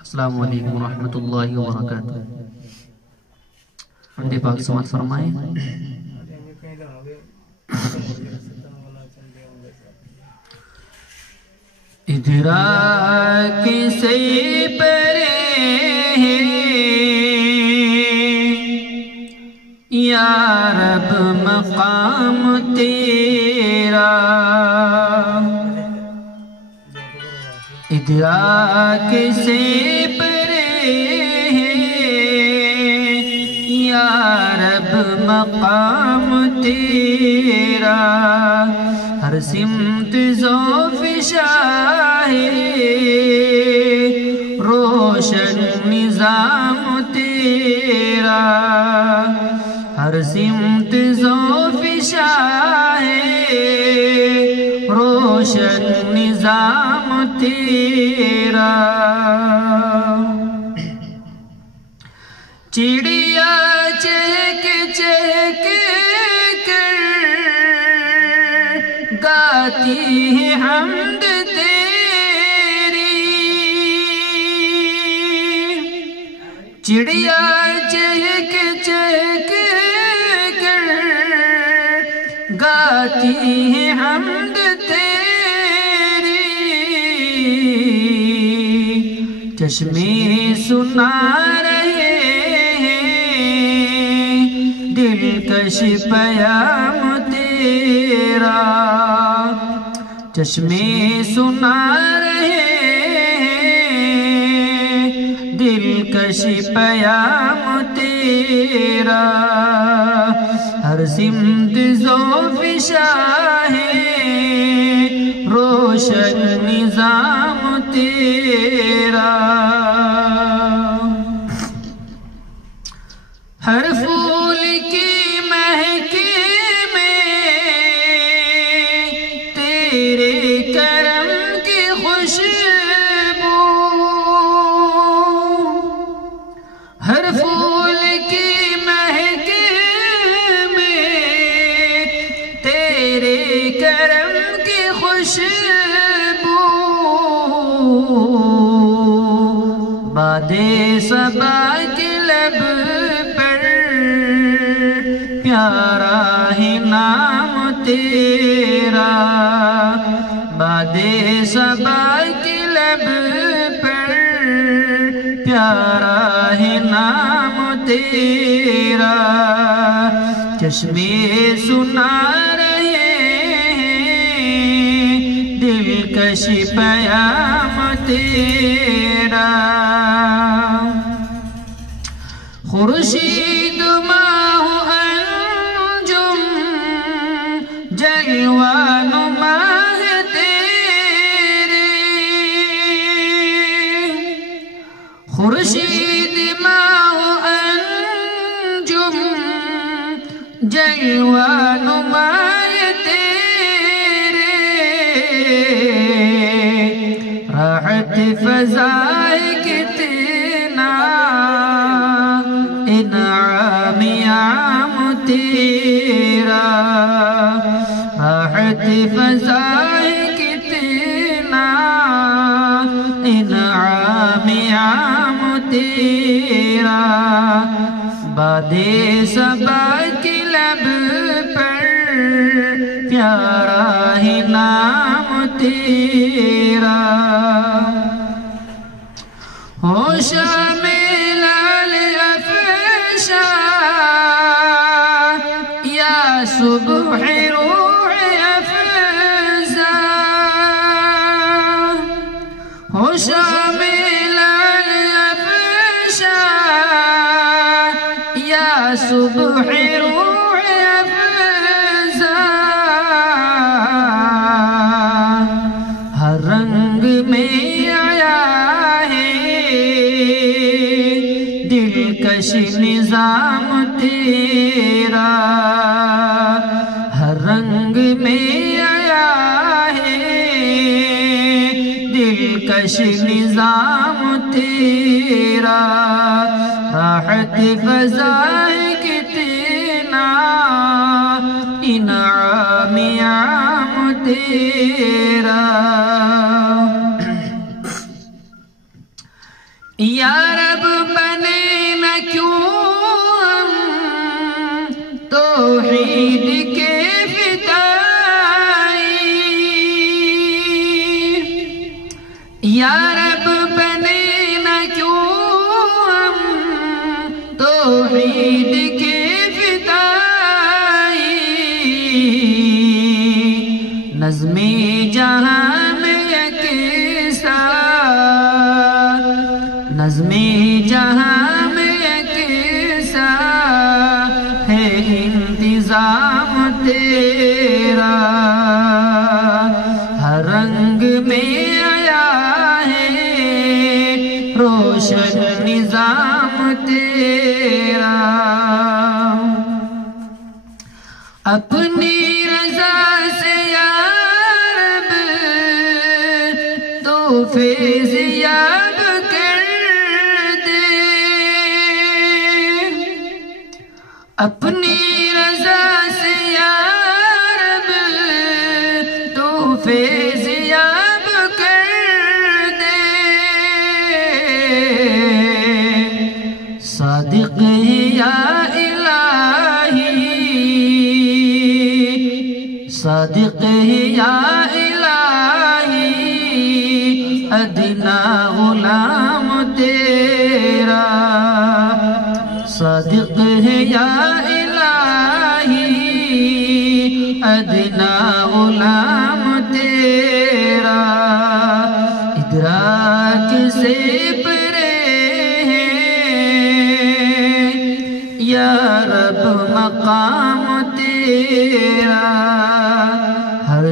السلام علیکم ورحمۃ اللہ وبرکاتہ۔ حمد پاک سماعت فرمائیں۔ ادراک سے پرے یا رب مقام تیرا، ادراک سے پرے یا رب مقام تیرا، ہر سمت ذوف شاہ روشن نظام تیرا، ہر سمت ذوف شاہ روشن نظام تیرا، چڑیا چہک چہک کر گاتی ہے حمد تیری، چڑیا چہک چہک کر گاتی ہے حمد تیری، چشمے سنا رہے دلکش پیام تیرا، چشمے سنا رہے دلکش پیام تیرا، ہر سمت ذوف شاہ روشن نظام تیرا، ہر پھول کی مہک میں تیرے کرم کی خوشبو، ہر پھول کی مہک میں تیرے کرم کی خوشبو، باد صبا کے لب پر پیارا ہے نام تیرا، باد صبا کے لب پر پیارا ہے نام تیرا، چشمے سنا رہے دلکش پیام تیرا، خورشید ماہ انجم جلوہ نما ہے تیرے، خورشید ماہ انجم جلوہ نما ہے تیرے، راحت فضائے کتنا انعام عام تیرا، راحت فضائے کتنا انعام عام تیرا، باد صبا کے لب پر پیارا ہے نام تیرا، ہوشا میں لال افشا یا صبح روح افزا، ہوشا میں لال افشا یا صبح روح افزا، ہر رنگ میں آیا ہے دلکش نظام تیرا، ہر رنگ میں آیا ہے دلکش نظام تیرا، راحت فضائے کتنا انعام عام تیرا، یا رب بنے نہ کیوں ہم توحید کے فدائی، یا رب بنے نہ کیوں ہم توحید کے فدائی، نظم جہاں میں یکساں، نظم جہاں میں یکساں ہے انتظام تیرا، ہر رنگ میں آیا ہے روشن نظام تیرا، اپنی رضا سے یا رب تو فیض یاب کر دے، اپنی رضا سے یا رب تو فیض یاب کر دے، صادق یا صادق یا الہی ادنا غلام تیرا، صادق یا الہی ادنا غلام تیرا، ادراک سے پرے ہیں یا رب مقام تیرا، ہر